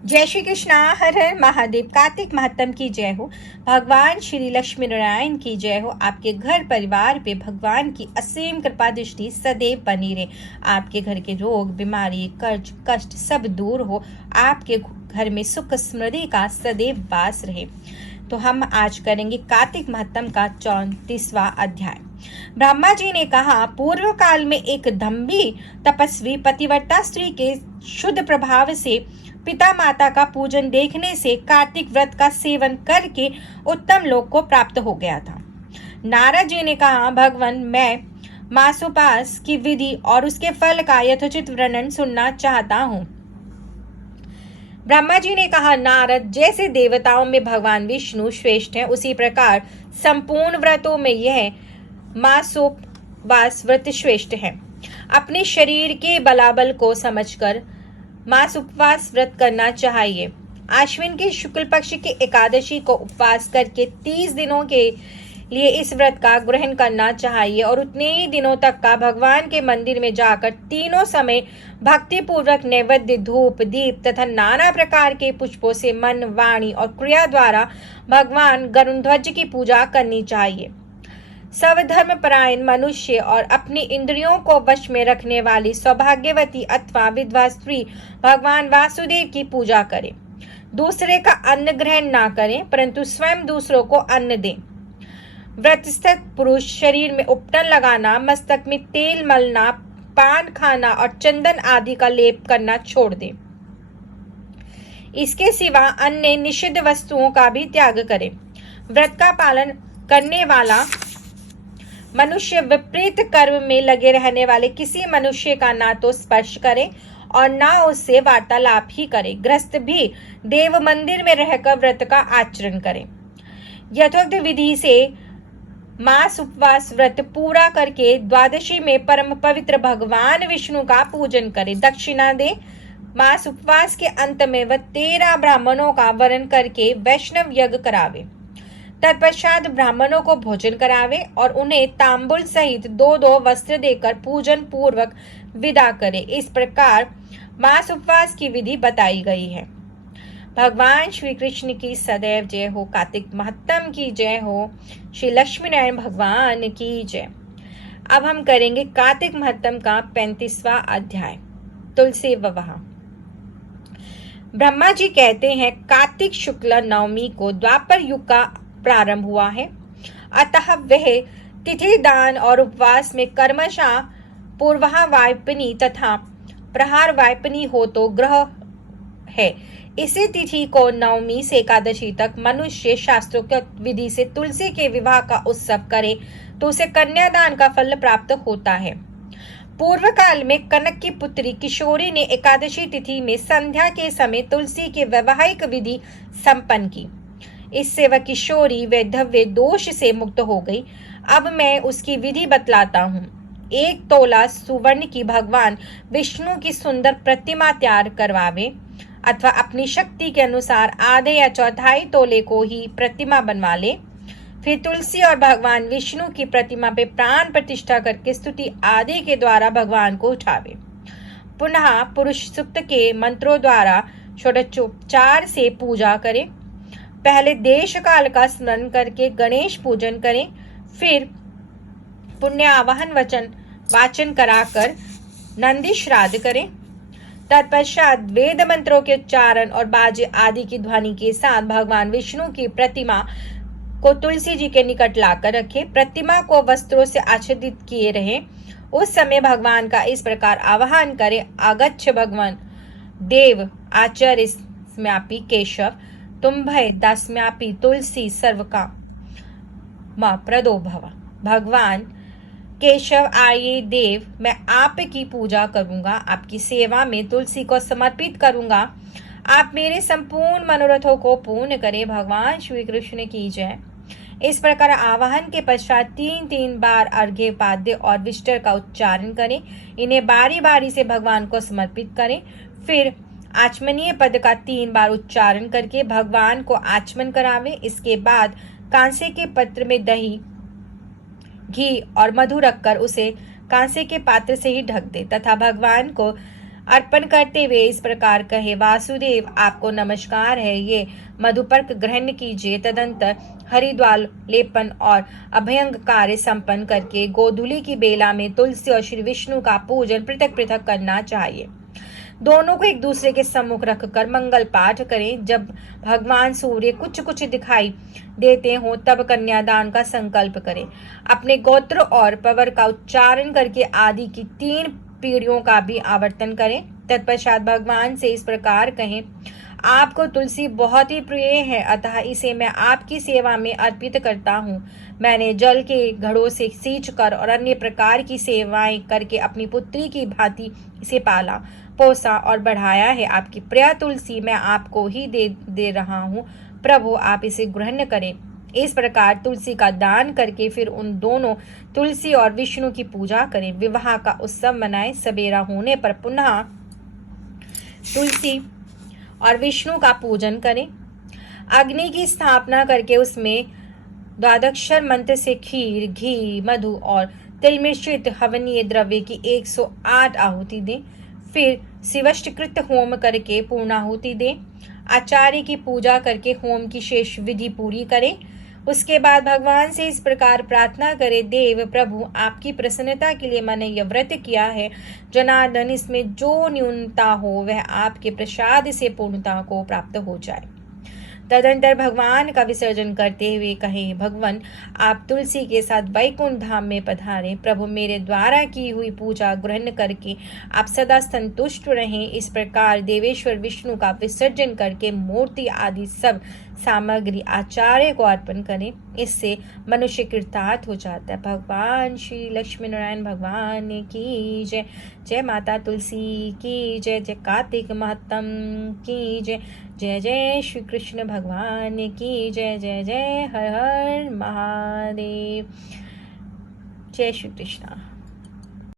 जय श्री कृष्णा। हर हर महादेव। कार्तिक महात्म की जय हो। भगवान श्री लक्ष्मी नारायण की जय हो। आपके घर परिवार पे भगवान की असीम कृपा दृष्टि सदैव बनी रहे। आपके घर के रोग बीमारी कर्ज कष्ट सब दूर हो। आपके घर में सुख समृद्धि का सदैव वास रहे। तो हम आज करेंगे कार्तिक महात्म का 34वां अध्याय। ब्रह्मा जी ने कहा, पूर्व काल में एक दंभी तपस्वी पतिव्रता स्त्री के शुद्ध प्रभाव से पिता माता का पूजन देखने से कार्तिक व्रत का सेवन करके उत्तम लोक को प्राप्त हो गया था। नारद जी ने कहा, भगवान, मैं मासोपास की विधि और उसके फल का यथोचित वर्णन सुनना चाहता हूँ। ब्रह्मा जी ने कहा, नारद, जैसे देवताओं में भगवान विष्णु श्रेष्ठ हैं, उसी प्रकार संपूर्ण व्रतों में यह मासोपवास व्रत श्रेष्ठ है। अपने शरीर के बलाबल को समझकर मास उपवास व्रत करना चाहिए। आश्विन के शुक्ल पक्ष की एकादशी को उपवास करके 30 दिनों के लिए इस व्रत का ग्रहण करना चाहिए और उतने ही दिनों तक का भगवान के मंदिर में जाकर तीनों समय भक्ति पूर्वक नैवेद्य धूप दीप तथा नाना प्रकार के पुष्पों से मन वाणी और क्रिया द्वारा भगवान गरुड़ध्वज की पूजा करनी चाहिए। सर्वधर्म परायण मनुष्य और अपनी इंद्रियों को वश में रखने वाली सौभाग्यवती अथवा विधवा स्त्री भगवान वासुदेव की पूजा करें। दूसरे का अन्न ग्रहण ना करें, परंतु स्वयं दूसरों को अन्न दें। व्रतस्थ पुरुष शरीर में उपटन लगाना, मस्तक में तेल मलना, पान खाना और चंदन आदि का लेप करना छोड़ दें। इसके सिवा अन्य निषिद्ध वस्तुओं का भी त्याग करें। व्रत का पालन करने वाला मनुष्य विपरीत कर्म में लगे रहने वाले किसी मनुष्य का ना तो स्पर्श करे और ना उससे वार्तालाप ही करे। गृहस्थ भी देव मंदिर में रहकर व्रत का आचरण करे। यथोक्त विधि से मास उपवास व्रत पूरा करके द्वादशी में परम पवित्र भगवान विष्णु का पूजन करे। दक्षिणा दे। मास उपवास के अंत में वह 13 ब्राह्मणों का वरण करके वैष्णव यज्ञ करावे। तत्पश्चात ब्राह्मणों को भोजन करावे और उन्हें तांबुल सहित 2-2 वस्त्र देकर पूजन पूर्वक विदा करे। इस प्रकार मास उपवास की विधि बताई गई है। भगवान श्री कृष्ण की सदैव जय हो। कार्तिक महात्म की जय हो। श्री लक्ष्मी नारायण भगवान की जय। अब हम करेंगे कार्तिक महात्म का 35वां अध्याय, तुलसी विवाह। ब्रह्मा जी कहते हैं, कार्तिक शुक्ल नवमी को द्वापर युग का प्रारंभ हुआ है, अतः वह तिथि दान और उपवास में कर्मशः पूर्वाह वायपनी तथा प्रहार वायपनी हो तो ग्रह है। इसी तिथि को नवमी से एकादशी तक मनुष्य शास्त्रोक्त विधि से तुलसी के विवाह का उत्सव करे तो उसे कन्यादान का फल प्राप्त होता है। पूर्व काल में कनक की पुत्री किशोरी ने एकादशी तिथि में संध्या के समय तुलसी के वैवाहिक विधि संपन्न की। इससे वह किशोरी वैधव्य दोष से मुक्त हो गई। अब मैं उसकी विधि बतलाता हूँ। 1 तोला सुवर्ण की भगवान विष्णु की सुंदर प्रतिमा तैयार करवावे अथवा अपनी शक्ति के अनुसार आधे या चौथाई तोले को ही प्रतिमा बनवा ले। फिर तुलसी और भगवान विष्णु की प्रतिमा पे प्राण प्रतिष्ठा करके स्तुति आदि के द्वारा भगवान को उठावे। पुनः पुरुष सूक्त के मंत्रों द्वारा षोडशोपचार से पूजा करें। पहले देश काल का स्मरण करके गणेश पूजन करें, फिर पुण्य आवाहन वाचन कराकर नंदी श्राद्ध करें। तत्पश्चात वेद मंत्रों के उच्चारण और बाजे आदि की ध्वनि के साथ भगवान विष्णु की प्रतिमा को तुलसी जी के निकट लाकर रखें। प्रतिमा को वस्त्रों से आच्छादित किए रहें। उस समय भगवान का इस प्रकार आवाहन करें, आगच्छ भगवान देव आचार्य स्म्यापी केशव तुम्भय दास्म्यापि तुलसी सर्वका मां प्रदो भव। भगवान केशव, आइए देव, मैं आपकी पूजा करूंगा, आपकी सेवा में तुलसी को समर्पित करूंगा। आप मेरे संपूर्ण मनोरथों को पूर्ण करें। भगवान श्री कृष्ण की जय। इस प्रकार आवाहन के पश्चात 3-3 बार अर्घ्य पाद्य और विष्टर का उच्चारण करें। इन्हें बारी बारी से भगवान को समर्पित करें। फिर आचमनीय पद का 3 बार उच्चारण करके भगवान को आचमन करावे। इसके बाद कांसे के पत्र में दही घी और मधु रखकर उसे कांसे के पात्र से ही ढक दे तथा भगवान को अर्पण करते हुए इस प्रकार कहे, वासुदेव आपको नमस्कार है, ये मधुपर्क ग्रहण कीजिए। तदंतर हरिद्वार लेपन और अभ्यंग कार्य संपन्न करके गोधूली की बेला में तुलसी और श्री विष्णु का पूजन पृथक पृथक करना चाहिए। दोनों को एक दूसरे के सम्मुख रखकर मंगल पाठ करें। जब भगवान सूर्य कुछ कुछ दिखाई देते हो तब कन्यादान का संकल्प करें। अपने गोत्र और पवर का उच्चारण करके आदि की 3 पीढ़ियों का भी आवर्तन करें। तत्पश्चात भगवान से इस प्रकार कहें, आपको तुलसी बहुत ही प्रिय है, अतः इसे मैं आपकी सेवा में अर्पित करता हूँ। मैंने जल के घड़ों से सींच कर और अन्य प्रकार की सेवाएं करके अपनी पुत्री की भांति इसे पाला पोसा और बढ़ाया है। आपकी प्रिय तुलसी मैं आपको ही दे रहा हूँ, प्रभु आप इसे ग्रहण करें। इस प्रकार तुलसी का दान करके फिर उन दोनों तुलसी और विष्णु की पूजा करें। विवाह का उत्सव मनाएं। सवेरा होने पर पुनः तुलसी और विष्णु का पूजन करें। अग्नि की स्थापना करके उसमें द्वादक्षर मंत्र से खीर, घी, मधु और तिल मिश्रित हवनीय द्रव्य की 108 आहुति दें। फिर शिवष्टकृत होम करके पूर्णाहुति दें। आचार्य की पूजा करके होम की शेष विधि पूरी करें। उसके बाद भगवान से इस प्रकार प्रार्थना करें, देव प्रभु आपकी प्रसन्नता के लिए मैंने यह व्रत किया है। जनार्दन इसमें जो न्यूनता हो वह आपके प्रसाद से पूर्णता को प्राप्त हो जाए। तदंतर भगवान का विसर्जन करते हुए कहें, भगवान आप तुलसी के साथ वैकुंठ धाम में पधारें। प्रभु मेरे द्वारा की हुई पूजा ग्रहण करके आप सदा संतुष्ट रहें। इस प्रकार देवेश्वर विष्णु का विसर्जन करके मूर्ति आदि सब सामग्री आचार्य को अर्पण करें। इससे मनुष्य कृतार्थ हो जाता है। भगवान श्री लक्ष्मी नारायण भगवान की जय। जय माता तुलसी की जय। जय कार्तिक महत्तम की जय। जय जय श्री कृष्ण भगवान की जय। जय जय हर हर महादेव। जय श्री कृष्ण।